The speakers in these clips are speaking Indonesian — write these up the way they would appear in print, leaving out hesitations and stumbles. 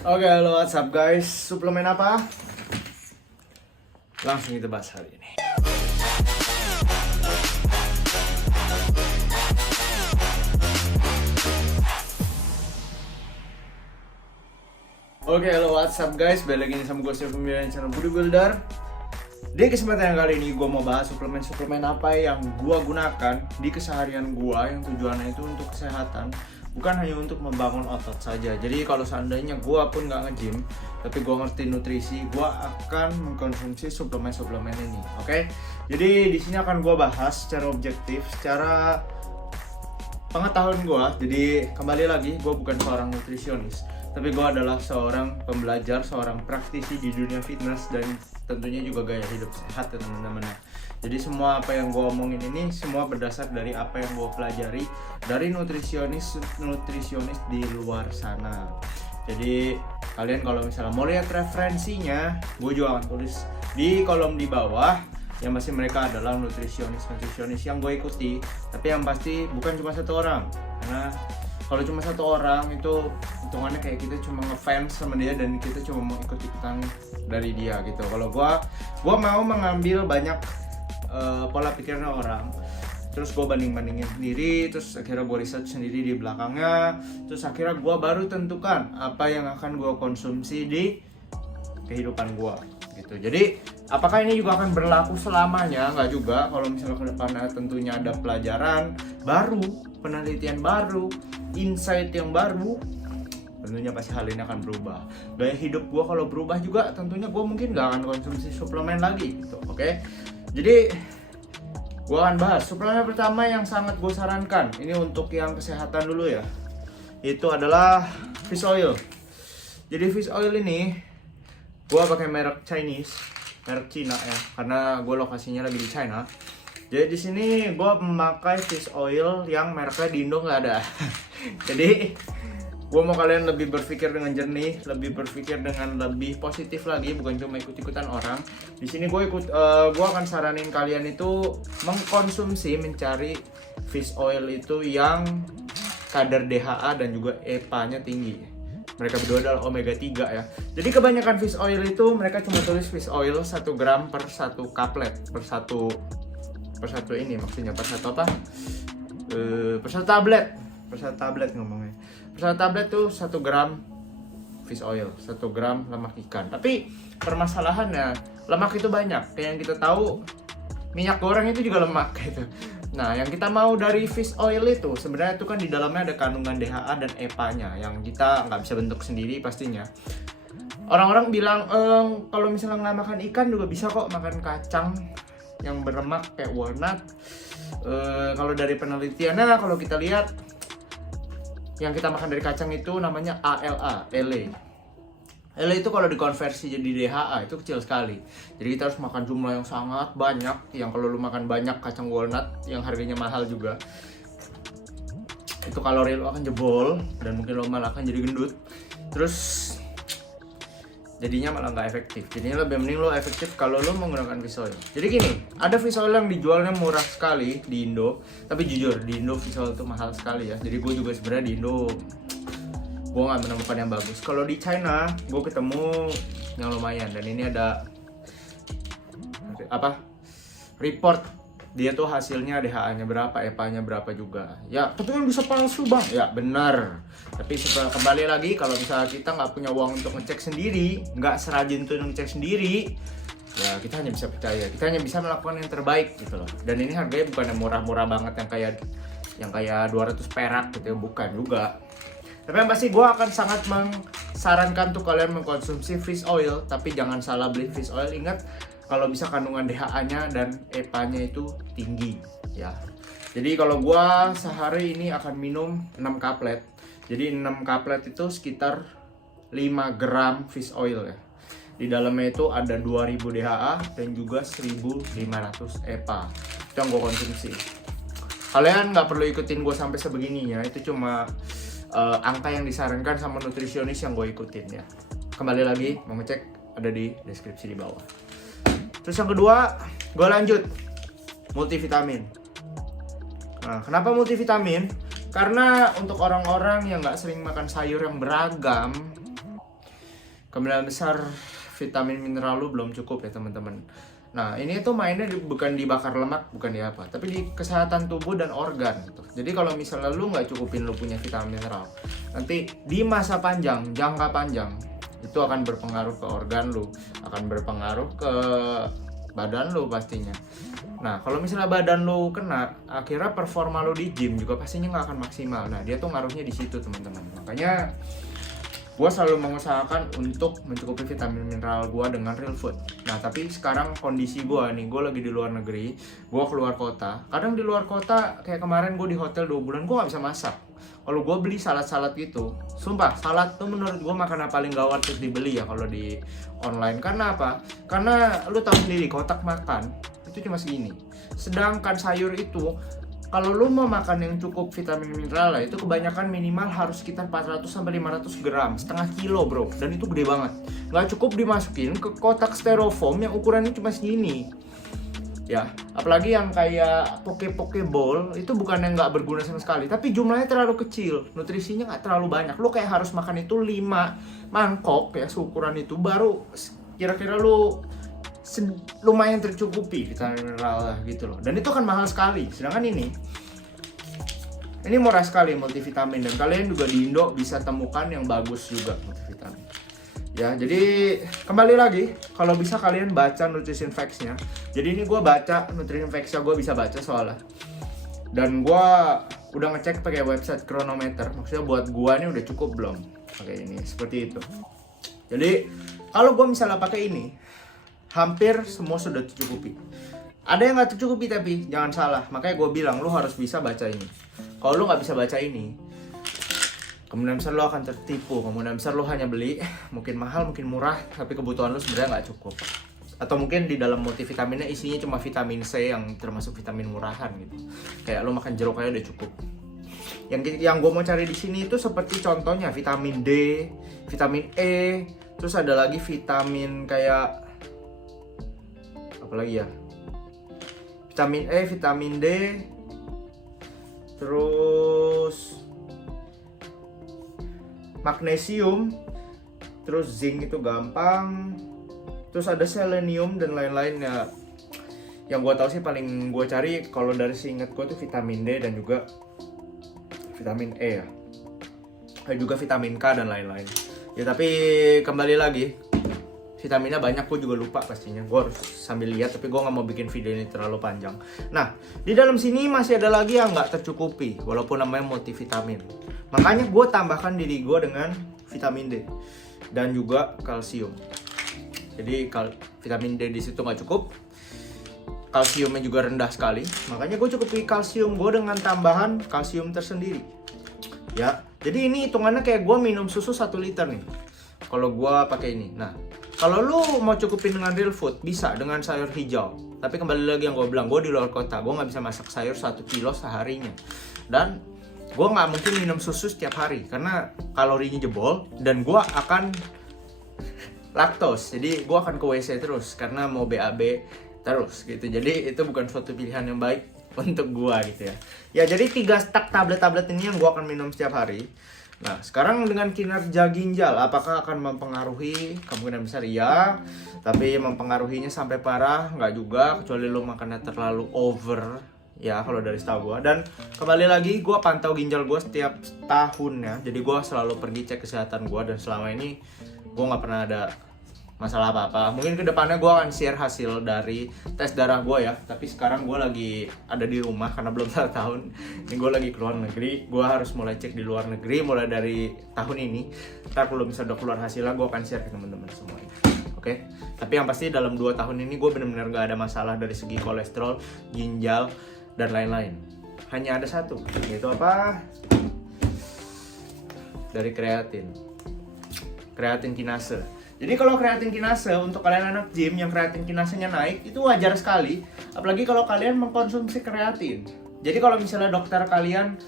Oke, halo WhatsApp guys. Suplemen apa? Langsung kita bahas hari ini. Oke, halo WhatsApp guys. Balik lagi sama gue Steve Pembiayaan channel Bodybuilder. Di kesempatan yang kali ini gue mau bahas suplemen-suplemen apa yang gue gunakan di keseharian gue, yang tujuannya itu untuk kesehatan, bukan hanya untuk membangun otot saja. Jadi kalau seandainya gue pun nggak nge-gym, tapi gue ngerti nutrisi, gue akan mengkonsumsi suplemen-suplemen ini. Oke? Jadi di sini akan gue bahas secara objektif, secara pengetahuan gue. Jadi kembali lagi, gue bukan seorang nutrisionis, tapi gue adalah seorang pembelajar, seorang praktisi di dunia fitness dan tentunya juga gaya hidup sehat ya teman-teman. Jadi semua apa yang gue omongin ini semua berdasar dari apa yang gue pelajari dari nutrisionis di luar sana. Jadi kalian kalau misalnya mau lihat referensinya, gue juga akan tulis di kolom di bawah. Yang pasti mereka adalah nutrisionis yang gue ikuti. Tapi yang pasti bukan cuma satu orang, karena kalau cuma satu orang itu hitungannya kayak kita cuma ngefans sama dia dan kita cuma mau ikut-ikutan dari dia gitu. Kalau gua mau mengambil banyak pola pikirnya orang, terus gue banding-bandingin sendiri, terus akhirnya gue research sendiri di belakangnya, terus akhirnya gue baru tentukan apa yang akan gue konsumsi di kehidupan gue gitu. Jadi apakah ini juga akan berlaku selamanya? Nggak juga. Kalau misalnya ke depannya tentunya ada pelajaran baru, penelitian baru, insight yang baru, tentunya pasti hal ini akan berubah. Gaya hidup gue kalau berubah juga, tentunya gue mungkin gak akan konsumsi suplemen lagi gitu. Oke? Jadi gue akan bahas suplemen pertama yang sangat gue sarankan. Ini untuk yang kesehatan dulu ya. Itu adalah fish oil. Jadi fish oil ini gue pakai merek Chinese, merek Cina ya, karena gue lokasinya lagi di China. Jadi di sini gue memakai fish oil yang mereknya di Indo nggak ada. Jadi gue mau kalian lebih berpikir dengan jernih, lebih berpikir dengan lebih positif lagi, bukan cuma ikut-ikutan orang. Di sini gue akan saranin kalian itu mencari fish oil itu yang kadar DHA dan juga EPA-nya tinggi. Mereka berdua adalah omega 3 ya. Jadi kebanyakan fish oil itu mereka cuma tulis fish oil 1 gram per 1 kaplet, per satu ini maksudnya per satu apa? Per satu tablet ngomongnya. Per satu tablet tuh 1 gram fish oil, 1 gram lemak ikan. Tapi permasalahannya lemak itu banyak. Kayak yang kita tahu minyak goreng itu juga lemak gitu. Nah, yang kita mau dari fish oil itu sebenarnya itu kan di dalamnya ada kandungan DHA dan EPA-nya yang kita nggak bisa bentuk sendiri pastinya. Orang-orang bilang kalau misalnya nggak makan ikan juga bisa kok makan kacang yang berlemak kayak walnut. Kalau dari penelitiannya, kalau kita lihat yang kita makan dari kacang itu namanya ALA. LA itu kalau dikonversi jadi DHA itu kecil sekali. Jadi kita harus makan jumlah yang sangat banyak. Yang kalau lu makan banyak kacang walnut yang harganya mahal juga, itu kalori lu akan jebol dan mungkin lu malah akan jadi gendut. Terus jadinya malah nggak efektif. Jadinya lebih mending lo efektif kalau lo menggunakan fish oil. Jadi gini, ada fish oil yang dijualnya murah sekali di Indo, tapi jujur di Indo fish oil itu mahal sekali ya. Jadi gue juga sebenarnya di Indo gue nggak menemukan yang bagus. Kalau di China gue ketemu yang lumayan, dan ini ada report dia tuh hasilnya DHA-nya berapa, EPA-nya berapa juga. Ya, tapi kan bisa palsu bang. Ya benar. Tapi kembali lagi, kalau misalnya kita nggak punya uang untuk ngecek sendiri, nggak serajin tuh ngecek sendiri, ya kita hanya bisa percaya. Kita hanya bisa melakukan yang terbaik gitu loh. Dan ini harganya bukan yang murah-murah banget yang kayak 200 perak gitu, bukan juga. Tapi yang pasti gue akan sangat mengsarankan tuh kalian mengkonsumsi fish oil, tapi jangan salah beli fish oil. Ingat, kalau bisa kandungan DHA-nya dan EPA-nya itu tinggi ya. Jadi kalau gua sehari ini akan minum 6 kaplet. Jadi 6 kaplet itu sekitar 5 gram fish oil ya. Di dalamnya itu ada 2000 DHA dan juga 1500 EPA. Itu yang gua konsumsi. Kalian nggak perlu ikutin gua sampai sebegininya. Itu cuma angka yang disarankan sama nutrisionis yang gue ikutin ya. Kembali lagi, mau ngecek ada di deskripsi di bawah. Terus yang kedua, gue lanjut multivitamin. Nah, kenapa multivitamin? Karena untuk orang-orang yang nggak sering makan sayur yang beragam, kemungkinan besar vitamin mineral lu belum cukup ya teman-teman. Nah ini tuh mainnya bukan di bakar lemak, bukan di apa, tapi di kesehatan tubuh dan organ gitu. Jadi kalau misalnya lu nggak cukupin lu punya vitamin mineral, nanti di masa panjang, jangka panjang itu akan berpengaruh ke organ lu, akan berpengaruh ke badan lu pastinya. Nah kalau misalnya badan lu kena, akhirnya performa lu di gym juga pastinya nggak akan maksimal. Nah dia tuh ngaruhnya di situ teman-teman. Makanya gue selalu mengusahakan untuk mencukupi vitamin mineral gue dengan real food. Nah tapi sekarang kondisi gue nih, gue lagi di luar negeri, gue keluar kota. Kadang di luar kota, kayak kemarin gue di hotel 2 bulan, gue gak bisa masak. Kalau gue beli salad-salad gitu, sumpah salad tuh menurut gue makanan paling gawat untuk dibeli ya kalau di online. Karena apa? Karena lu tahu sendiri, kotak makan itu cuma segini. Sedangkan sayur itu, kalau lu mau makan yang cukup vitamin mineral lah, itu kebanyakan minimal harus sekitar 400-500 gram, setengah kilo bro, dan itu gede banget. Nggak cukup dimasukin ke kotak styrofoam yang ukurannya cuma segini. Ya, apalagi yang kayak poke bowl, itu bukan yang nggak berguna sama sekali, tapi jumlahnya terlalu kecil, nutrisinya nggak terlalu banyak. Lu kayak harus makan itu 5 mangkok ya, seukuran itu, baru kira-kira lu lumayan tercukupi vitamin mineral lah gitu loh. Dan itu kan mahal sekali. Sedangkan ini murah sekali multivitamin, dan kalian juga di Indo bisa temukan yang bagus juga multivitamin. Ya, jadi kembali lagi, kalau bisa kalian baca nutrition facts-nya. Jadi ini gue baca nutrition facts-nya, gue bisa baca soalnya. Dan gue udah ngecek pakai website Chronometer. Maksudnya buat gue ini udah cukup belum pakai ini, seperti itu. Jadi kalau gue misalnya pakai ini, hampir semua sudah tercukupi. Ada yang nggak tercukupi tapi jangan salah. Makanya gue bilang lu harus bisa baca ini. Kalau lu nggak bisa baca ini, kemungkinan besar lu akan tertipu. Kemungkinan besar lu hanya beli mungkin mahal, mungkin murah, tapi kebutuhan lu sebenarnya nggak cukup. Atau mungkin di dalam multivitaminnya isinya cuma vitamin C yang termasuk vitamin murahan gitu. Kayak lu makan jeruk aja udah cukup. Yang gue mau cari di sini itu seperti contohnya vitamin D, vitamin E, terus ada lagi vitamin kayak apalagi ya, vitamin E, vitamin D, terus magnesium, terus zinc itu gampang, terus ada selenium dan lain-lain ya. Yang gue tahu sih paling gue cari kalau dari seingat gue tuh vitamin D dan juga vitamin E ya, dan juga vitamin K dan lain-lain ya. Tapi kembali lagi, vitaminnya banyak, gue juga lupa pastinya. Gue harus sambil lihat, tapi gue gak mau bikin video ini terlalu panjang. Nah, di dalam sini masih ada lagi yang gak tercukupi, walaupun namanya multivitamin. Makanya gue tambahkan diri gue dengan vitamin D dan juga kalsium. Jadi vitamin D di situ gak cukup, kalsiumnya juga rendah sekali. Makanya gue cukupi kalsium gue dengan tambahan kalsium tersendiri. Ya, jadi ini hitungannya kayak gue minum susu 1 liter nih. Kalau gue pakai ini. Nah, kalau lu mau cukupin dengan real food, bisa dengan sayur hijau. Tapi kembali lagi yang gue bilang, gue di luar kota, gue gak bisa masak sayur 1 kilo seharinya. Dan gue gak mungkin minum susu setiap hari, karena kalorinya jebol, dan gue akan laktos. Jadi gue akan ke WC terus, karena mau BAB terus gitu. Jadi itu bukan suatu pilihan yang baik untuk gue gitu ya. Ya jadi 3 stak tablet-tablet ini yang gue akan minum setiap hari. Nah, sekarang dengan kinerja ginjal, apakah akan mempengaruhi? Kemungkinan besar iya, tapi mempengaruhinya sampai parah nggak juga, kecuali lo makannya terlalu over, ya kalau dari setahu gue. Dan kembali lagi, gue pantau ginjal gue setiap tahun ya, jadi gue selalu pergi cek kesehatan gue, dan selama ini gue nggak pernah ada masalah apa-apa. Mungkin kedepannya gue akan share hasil dari tes darah gue ya. Tapi sekarang gue lagi ada di rumah karena belum 1 tahun. Ini gue lagi keluar negeri. Gue harus mulai cek di luar negeri mulai dari tahun ini. Ntar kalau misalnya udah keluar hasilnya, gue akan share ke teman-teman semuanya. Oke? Tapi yang pasti dalam 2 tahun ini gue benar-benar gak ada masalah dari segi kolesterol, ginjal, dan lain-lain. Hanya ada satu, yaitu apa? Dari kreatin kinase. Jadi kalau kreatin kinase, untuk kalian anak gym yang kreatin kinasenya naik, itu wajar sekali. Apalagi kalau kalian mengkonsumsi kreatin. Jadi kalau misalnya dokter kalian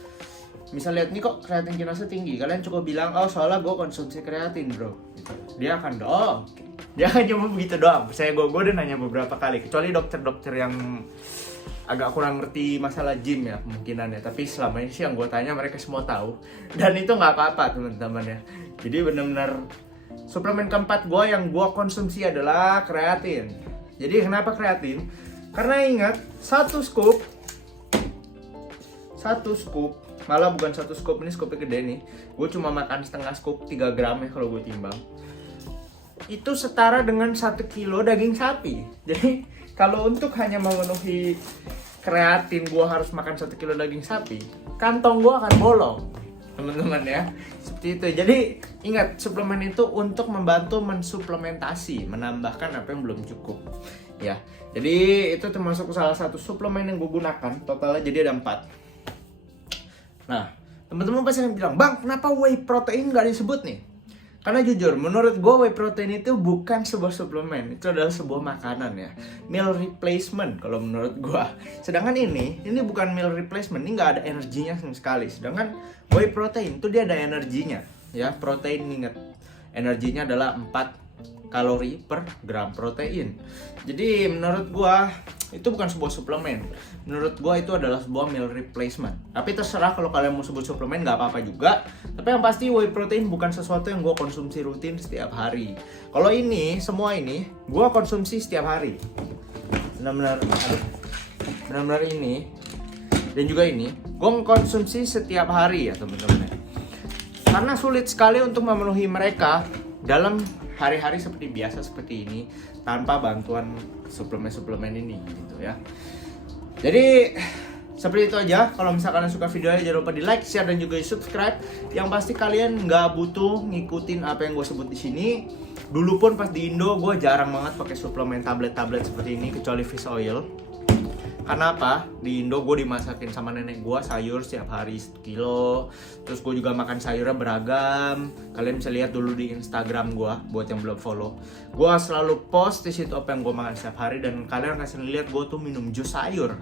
misalnya lihat nih kok kreatin kinase tinggi, kalian cukup bilang, oh soalnya gue konsumsi kreatin bro gitu. Dia akan dia akan cuma begitu doang. Gue udah nanya beberapa kali, kecuali dokter-dokter yang agak kurang ngerti masalah gym ya kemungkinannya. Tapi selama ini sih yang gue tanya mereka semua tahu. Dan itu gak apa-apa teman-teman ya. Jadi benar-benar suplemen keempat gue yang gue konsumsi adalah kreatin. Jadi kenapa kreatin? Karena ingat, satu scoop, malah bukan satu scoop, ini scoopnya gede nih. Gue cuma makan setengah scoop 3 gram ya kalau gue timbang. Itu setara dengan 1 kilo daging sapi. Jadi kalau untuk hanya memenuhi kreatin gue harus makan 1 kilo daging sapi, kantong gue akan bolong, teman-teman ya. Seperti itu. Jadi ingat, suplemen itu untuk membantu mensuplementasi, menambahkan apa yang belum cukup ya. Jadi itu termasuk salah satu suplemen yang gue gunakan. Totalnya jadi ada 4. Nah, teman-teman pasti akan bilang, "Bang, kenapa whey protein nggak disebut nih?" Karena jujur, menurut gue whey protein itu bukan sebuah suplemen, itu adalah sebuah makanan ya, meal replacement kalau menurut gue. Sedangkan ini bukan meal replacement, ini nggak ada energinya sama sekali. Sedangkan whey protein itu dia ada energinya ya. Protein, ingat, energinya adalah 4 kalori per gram protein. Jadi menurut gua itu bukan sebuah suplemen. Menurut gua itu adalah sebuah meal replacement. Tapi terserah kalau kalian mau sebut suplemen, nggak apa-apa juga. Tapi yang pasti whey protein bukan sesuatu yang gua konsumsi rutin setiap hari. Kalau ini, semua ini gua konsumsi setiap hari. Benar-benar ini dan juga ini gua konsumsi setiap hari ya teman-teman. Karena sulit sekali untuk memenuhi mereka dalam hari-hari seperti biasa seperti ini tanpa bantuan suplemen-suplemen ini gitu ya. Jadi seperti itu aja. Kalau misalkan kalian suka videonya, jangan lupa di like, share, dan juga di subscribe. Yang pasti kalian nggak butuh ngikutin apa yang gue sebut di sini. Dulu pun pas di Indo gue jarang banget pakai suplemen tablet-tablet seperti ini kecuali fish oil. Karena apa? Di Indo gue dimasakin sama nenek gue sayur setiap hari 1 kilo. Terus gue juga makan sayurnya beragam. Kalian bisa lihat dulu di Instagram gue buat yang belum follow. Gue selalu post di situ apa yang gue makan setiap hari, dan kalian kasih lihat gue tuh minum jus sayur.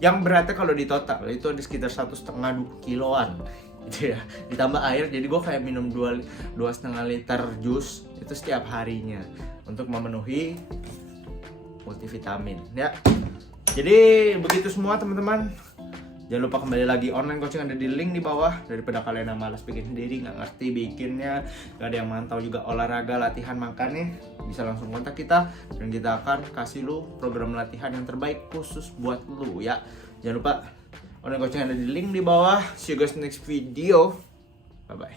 Yang beratnya kalau di total itu ada sekitar 1,5 kiloan gitu ya. Ditambah air, jadi gue kayak minum 2,5 liter jus itu setiap harinya untuk memenuhi multivitamin ya. Jadi begitu semua teman-teman. Jangan lupa kembali lagi, online coaching ada di link di bawah. Daripada kalian yang malas bikin sendiri, nggak ngerti bikinnya, nggak ada yang mantau juga olahraga, latihan, makannya, bisa langsung kontak kita dan kita akan kasih lu program latihan yang terbaik khusus buat lu ya. Jangan lupa online coaching ada di link di bawah. See you guys next video. Bye bye.